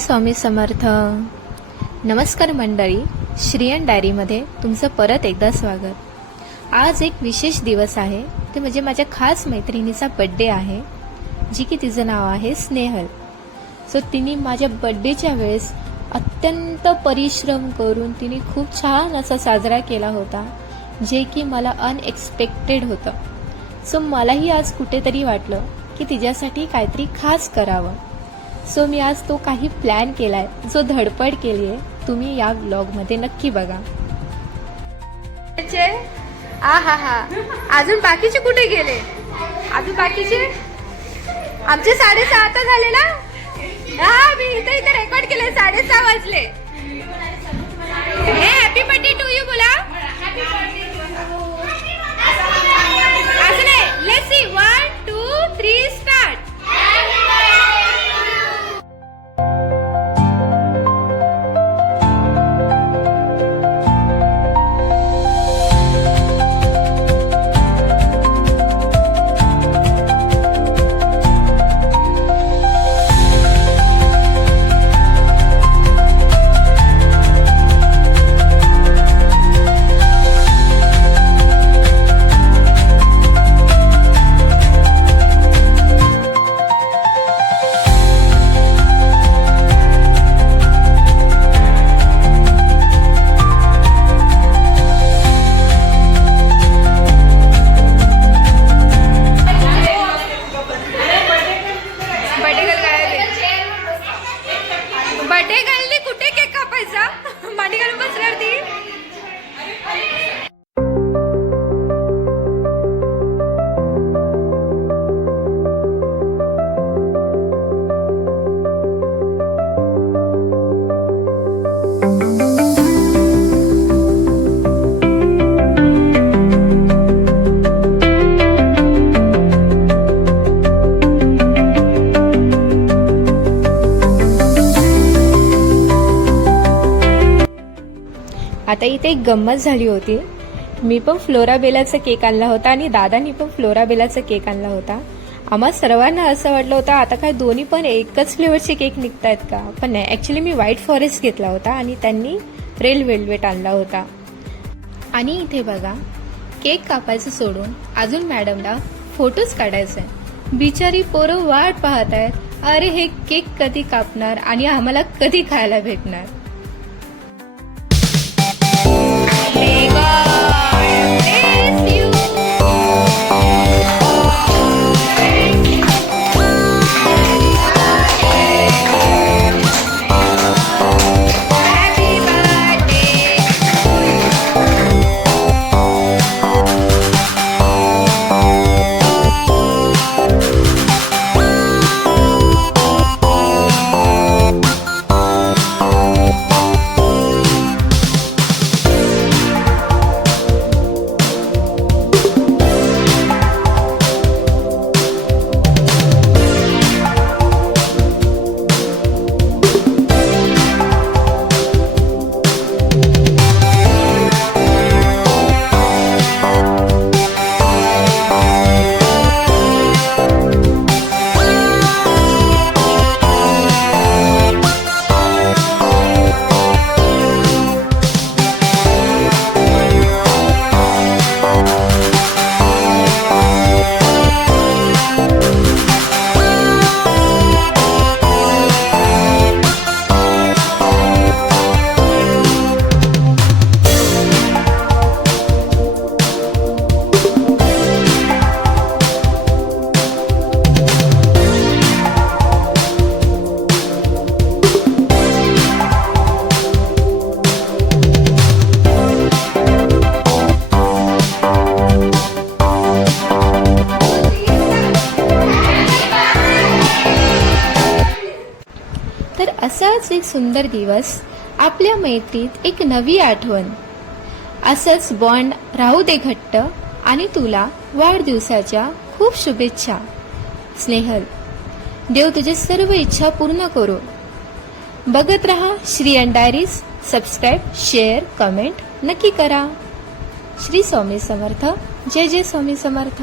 स्वामी समर्थ. नमस्कार मंडळी, श्रीयन डायरीमध्ये तुमचं परत एकदा स्वागत. आज एक विशेष दिवस आहे, ते म्हणजे माझ्या खास मैत्रिणीचा बड्डे आहे, जी की तिचं नाव आहे स्नेहल. सो तिने माझ्या बड्डेच्या वेळेस अत्यंत परिश्रम करून तिने खूप छान असा साजरा केला होता, जे की मला अनएक्सपेक्टेड होतं. सो मलाही आज कुठेतरी वाटलं की तिच्यासाठी काहीतरी खास करावं. सो मी आज तो काही प्लॅन केलाय, जो धडपड केली आहे. तुम्ही या व्लॉगमध्ये नक्की बघा. अजून बाकीचे कुठे गेले? अजून बाकीचे आमचे 6:30 आता झाले ना. हा, मी इथे रेकॉर्ड केले. 6:30 वाजले. हॅपी बर्थडे टू यू बोला. असं नाही. Let's see 1 2 3 start. बर्थडे गर्लनी कुठे केक कापायचा? मांडी घालून बसणार ती. आता इथे एक गंमत झाली होती. मी पण फ्लोराबेलाचा केक आणला होता आणि दादानी पण फ्लोराबेलाचा केक आणला होता. आम्हा सर्वांना असं वाटलं होतं, आता काय दोन्ही पण एकच फ्लेवरचे केक निघतायत का? पण नाही, ॲक्च्युली मी व्हाईट फॉरेस्ट घेतला होता आणि त्यांनी रेड वेल्वेट आणला होता. आणि इथे बघा, केक कापायचं सोडून अजून मॅडमला फोटोज काढायचे. बिचारी पोरं वाट पाहत आहेत, अरे हे केक कधी कापणार आणि आम्हाला कधी खायला भेटणार. तर असाच एक सुंदर दिवस, आपल्या मैत्रीत एक नवी आठवण. असंच बॉन्ड राहू दे घट्ट, आणि तुला वाढदिवसाच्या खूप शुभेच्छा स्नेहल. देव तुझे सर्व इच्छा पूर्ण करो. बघत रहा Shriyan diaries. Subscribe, share, comment नक्की करा. श्री स्वामी समर्थ. जय जय स्वामी समर्थ.